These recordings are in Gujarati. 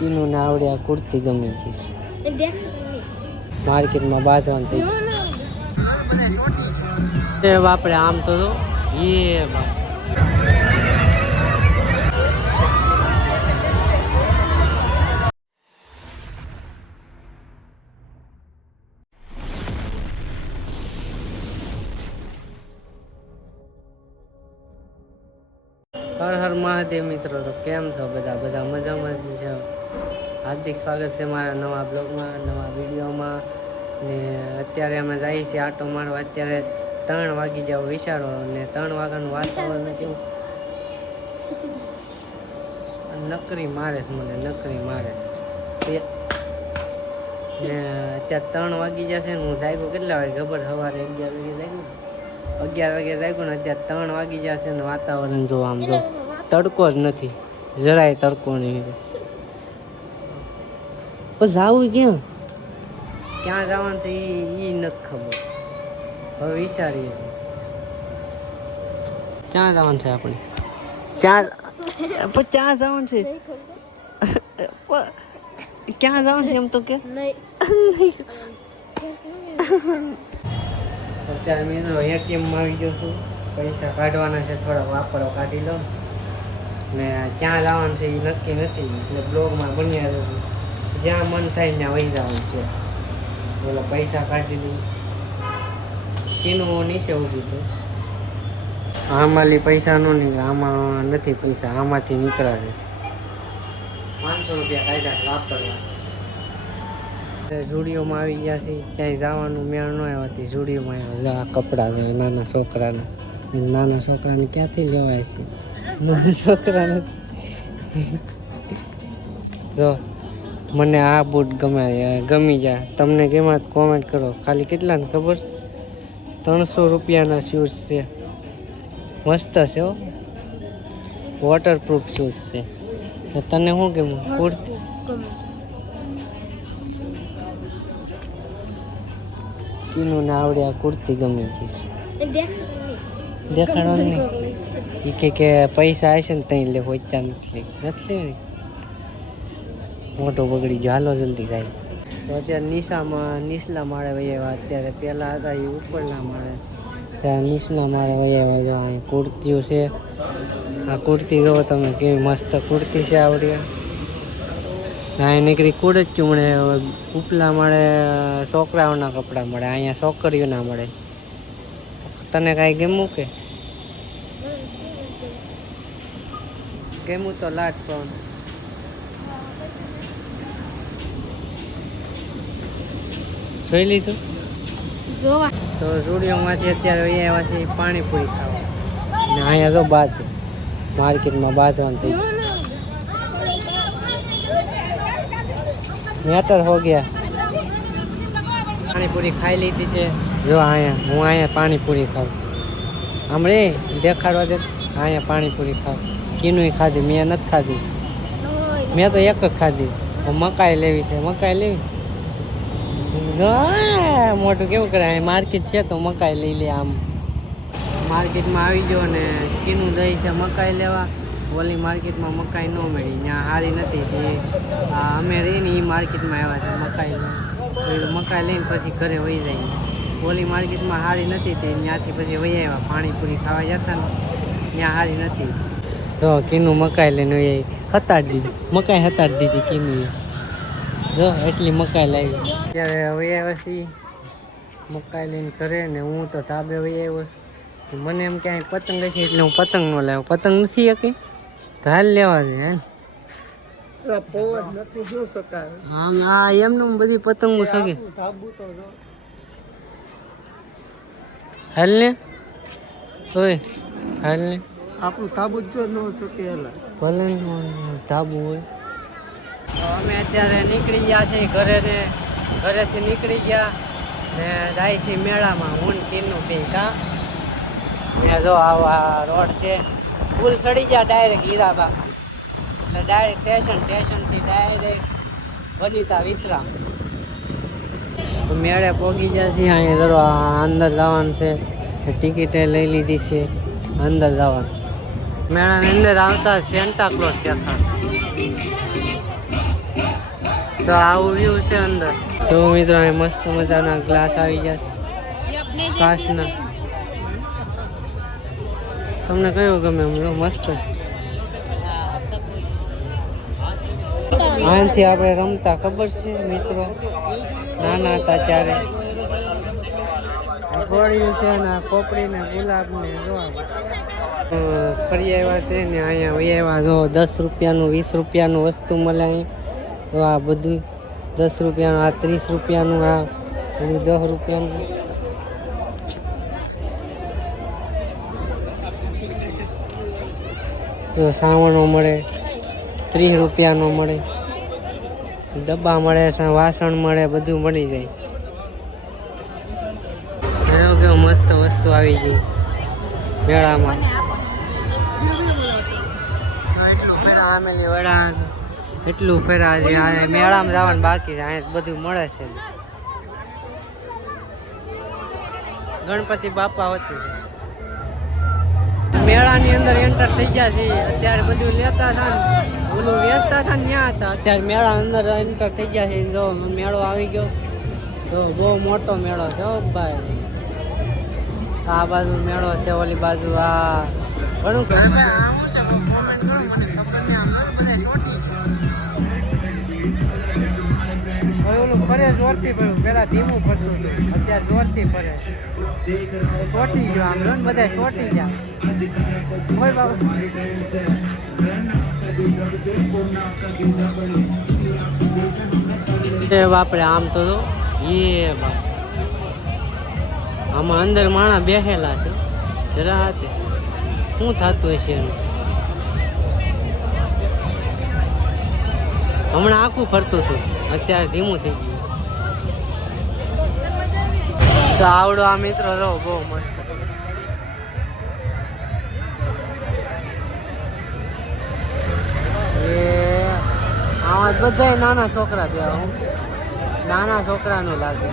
कीनू ने आवड़े आ कुर्ती गमी थी मार्केट में बाजवान थी बाप रे आम तो ये बाप हर हर महादेव मित्रों तो केम छो बधा बधा मजा में छो। हार्दिक स्वागत है मारा नवा ब्लॉग में नवा वीडियो में ने अत्यारे अमे जाई छे आटो मारवा। अत्यारे 3 वागी जाव विचारो ने 3 वागानुं वातावरण केवुं नकरी मारे मने नकरी मारे ने अत्यारे 3 वागी जशे ने हूँ जाग्यो કેટલા વાગે ખબર સવારે 11 વાગે जाग्यो ने अत्यारे 3 वागी जशे ने वातावरण जो आम जो तड़को ज नथी જરાય तड़को नहीं पर जावुं क्या जवान छे ई न खबर હવે વિચારીએ क्या जवान छे આપણે क्या क्या जवान छे क्या जवान छे एम तो के नहीं અત્યારે મેં તો એટીએમ માં આવી ગયો છું પૈસા કાઢવાના છે થોડા વાપરવા કાઢી લો ને ક્યાં જવાનું છે એ નક્કી નથી એટલે બ્લોગમાં બન્યા રહ્યો જ્યાં મન થાય ત્યાં વહી જવાનું છે બોલો પૈસા કાઢી લઈ કીનું નીચે ઊભી છે આમાં પૈસા નો નીકળે આમાં નથી પૈસા આમાંથી નીકળાશે 500 રૂપિયા કાઢ્યા વાપરવા ઝુડિયોમાં આવી ગયા છે ક્યાંય જવાનું મેળ ન આવ્યા ઝુડિયોમાં આવ્યા આ કપડાં લેવા નાના છોકરાને ક્યાંથી લેવાય છે નાના છોકરાને જો મને આ બૂટ ગમી જાય તમને કેમાં કોમેન્ટ કરો ખાલી કેટલાને ખબર 300 રૂપિયાના શૂઝ છે મસ્ત છે હો વોટરપ્રૂફ શૂઝ છે તને શું કેવું કુર્તી कीनू ने आवड़े आ कुर्ती गमी थी देखाड़ो नहीं ई के पैसा आए ने तई ले होता नहीं मोटो बगड़ी गयो हालो जल्दी जाए तो अत्यारे નીચલા માળે વયા અત્યારે પહેલા હતા એ ઉપરના માળે ત્યાં નીચલા માળે વયા જો આ કુર્તીઓ છે આ કુર્તી જો તમે કેવી મસ્ત કુર્તી છે આવડી ના નીકળી કુડ જ ચૂમણે ઉપલા મળે છોકરાઓના કપડાં મળે અહીંયા છોકરીઓના મળે તને કાંઈ ગમ્યું કે ગમ્યું તો લાટ પણ જોઈ લીધું જોવા તો ઝુડિયોમાંથી અત્યારે અહીંયા આવ્યા છે પાણીપુરી ખાવા ને અહીંયા જો બાદ માર્કેટમાં બાંધવાનું થઈ મેટર हो गया पानीपुरी खाई ली थी जो आया हूँ आया पानीपुरी खाऊँ हमरे देखाड़वा दे आया पानीपुरी खाऊँ कीनू ही खाधी मैं नहीं खाधी मैं तो एक ज खाधी मकाई लेवी है मकाई लेवी मोटू केवुं करे मार्केट है तो मकाई लई ले आम मार्केट में आई गयो ने कीनू दई है मकाई लेवा ओली मार्केट में मकाई न मिली ત્યાં हारी नहीं अमे रही ने मार्केट में आया था मकाई मकाई लईने पछी घरे वही जाए ओली मार्केट में हारी नहीं त्याथी पछी वही आया पानीपुरी खावा जता ने ત્યાં हारी नहीं तो कीनू मकाई लईने हताड़ दीधी मकाई हताड़ दीधी कीनू जो एटली मकाई लावी त्यारे वही आया छी मकाई लईने घरे ने हूँ तो धाबे वही आव्यो મને એમ ક્યાંય પતંગ હશે એટલે હું પતંગ નો લાવ્યો પતંગ નથી શકી તો હાલ લેવા છે હાલ હા એમનું બધી પતંગો શકે હાલ ને ઓય હાલ ને આપણું તાબુ જો ન શકે ભલે તાબુ હોય અમે અત્યારે નીકળી ગયા છે ઘરે ને ઘરેથી નીકળી ગયા ને જાય છે મેળામાં હું તીરનું બે કા यहाँ जो आ रोड से पुल सड़ी गया डायरेक्ट हीराबा એટલે ડાયરેક્ટ સ્ટેશન થી ડાયરેક્ટ વનિતા વિશ્રામ મેળે પોગી જાય છે અહીંયા જરો અંદર જવાનું છે ટિકિટે લઈ લીધી છે અંદર જવાનું મેળાની અંદર આવતા સેન્ટા ક્લોઝ દેખાય તો આવું વ્યૂ છે અંદર. જો મિત્રો અહીં મસ્ત મજાના ગ્લાસ આવી ગયા છે કાચના. તમને કયું ગમે? મસ્ત. આનાથી આપણે રમતા ખબર છે મિત્રો, નાના હતા ત્યારે. ગોળીયું છે ને પોપડી ને ગુલાબ ને ફરી આવ્યા છે ને અહીંયા વહી આવ્યા. જો 10 રૂપિયાનું 20 રૂપિયાનું વસ્તુ મળે અહીં. તો આ બધું 10 રૂપિયાનું, આ 30 રૂપિયાનું, આ બધું 10 રૂપિયાનું. જો સાવણો મળે 30 રૂપિયાનો મળે, ડબ્બા મળે, વાસણ મળે, બધું મળી જાય. કેવું મસ્ત વસ્તુ આવી ગઈ મેળામાં. એટલું ફેરા આમેલી વડા, એટલું ફેરા મેળામાં જવાનું બાકી છે. અહીંયા બધું મળે છે. ગણપતિ બાપા હોતી મેળાની અંદર એન્ટર થઈ ગયા છે. અત્યારે બધું લેતા હતા ને ઓલું વેચતા હતા ને ત્યાં હતા. અત્યારે મેળા અંદર એન્ટર થઈ ગયા છે. જો મેળો આવી ગયો. તો બહુ મોટો મેળો છે ભાઈ. આ બાજુ મેળો છે, ઓલી બાજુ આ ઘણું ઓલું ફરે જોરથી પડ્યું. પેલા ધીમું ફરતું હતું, અત્યારે જોરથી ફરે. ચોટી ગયો આમ જો ને, બધા ચોટી ગયા. કોઈ બાપરે આમ તો એ આમાં અંદર માણા બેસેલા છે. જરા હાથે શું થતું હશે એનું? હમણાં આખું ફરતું હતું, અત્યારે ધીમું થઈ ગયું. તો આવડો આ મિત્રો રહો બહુ મસ્ત. આમાં બધા નાના છોકરા છે. નાના છોકરાનું લાગે.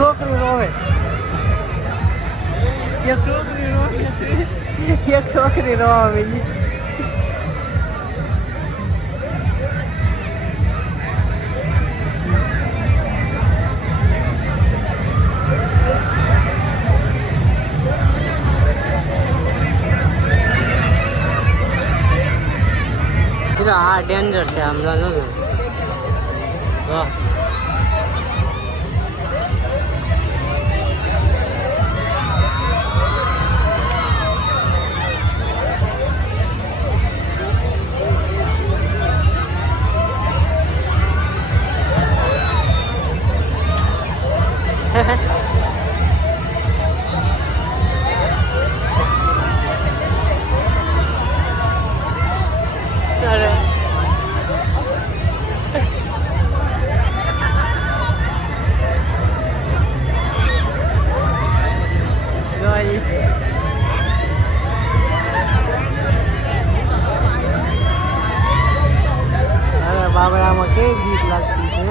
છોકરી રોવે, એક છોકરી રોવે, એક છોકરી રોવે. આ ડેન્જર છે આમ જો. બાબરામાં કેવી ગીત લાગતી છે.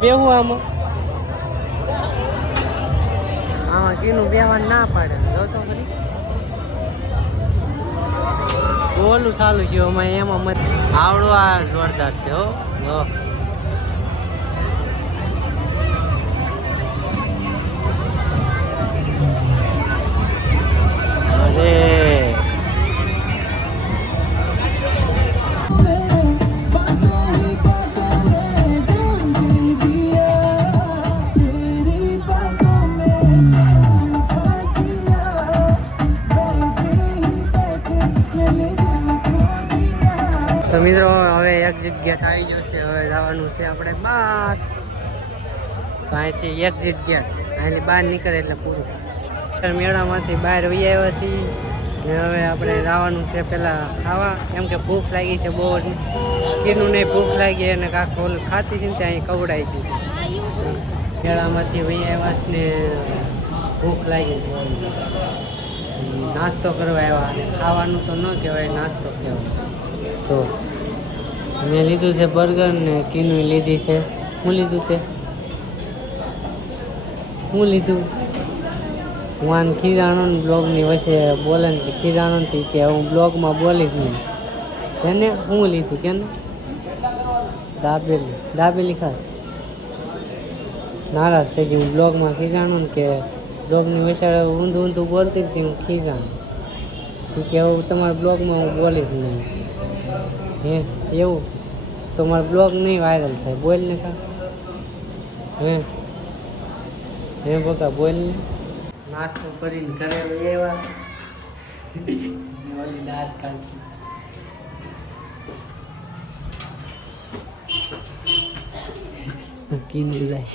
બેહું આમાં કીનું બેહવાનું ના પાડે. જોતો ખરી ઓલું ચાલુ છે એમાં મત આવડો. આ જોરદાર છે હો. તો મિત્રો હવે એક્ઝિટ ગેટ આવી જશે. હવે જવાનું છે આપણે બહાર. તો અહીંથી એક્ઝિટ ગેટ અહીંથી બહાર નીકળે એટલે પૂરું. મેળામાંથી બહાર વહી આવ્યા છીએ. ને હવે આપણે જવાનું છે પહેલાં ખાવા, કેમ કે ભૂખ લાગી છે બહુ જ. એનું નહીં ભૂખ લાગી અને કાંક ઓલું ખાતી છે ને ત્યાં અહીં કવડાઈ ગયું છે. કેળામાંથી વહી આવ્યા છે ને ભૂખ લાગી છે. નાસ્તો કરવા આવ્યા અને ખાવાનું તો ન કહેવાય, નાસ્તો કહેવાય. તો મેં લીધું છે બર્ગર ને કીનું લીધી છે. શું લીધું તે? શું લીધું? હું ખીરાણો ને બ્લોગની વચ્ચે બોલે ને ખીરાણો નથી કે હું બ્લોગમાં બોલીશ નહીં. એને શું લીધું કે ને? દાબેલી ખાસ નારાજ થઈ ગઈ. હું બ્લોગમાં ખીજાણું ને કે બ્લોગની વચ્ચે ઊંધું બોલતી હતી, હું ખીજાણું કે હું તમારા બ્લોગમાં હું બોલીશ નહીં. હે એવું તો મારો બ્લોગ નહીં વાયરલ થાય. બોલ ને કા હે બકા બોલ ને. નાસ્તો કરીને ઘરે એવા ઓલી દાંત કાઢી કીધું જાય.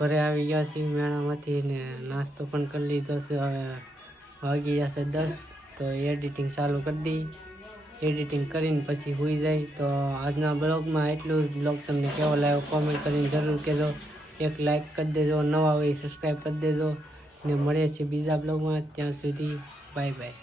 ઘરે આવી ગયા છીએ મેળામાંથી ને નાસ્તો પણ કરી લીધો છે. હવે વાગી જશે 10 તો એડિટિંગ ચાલુ કરી દઈ. એડિટિંગ કરીને પછી સૂઈ જાય. તો આજના બ્લોગમાં એટલું જ. બ્લોગ તમને કેવો લાગ્યો કોમેન્ટ કરીને જરૂર કહેજો. એક લાઇક કરી દેજો, નવા હોય સબસ્ક્રાઈબ કરી દેજો ને મળીએ છીએ બીજા બ્લોગમાં. ત્યાં સુધી બાય બાય.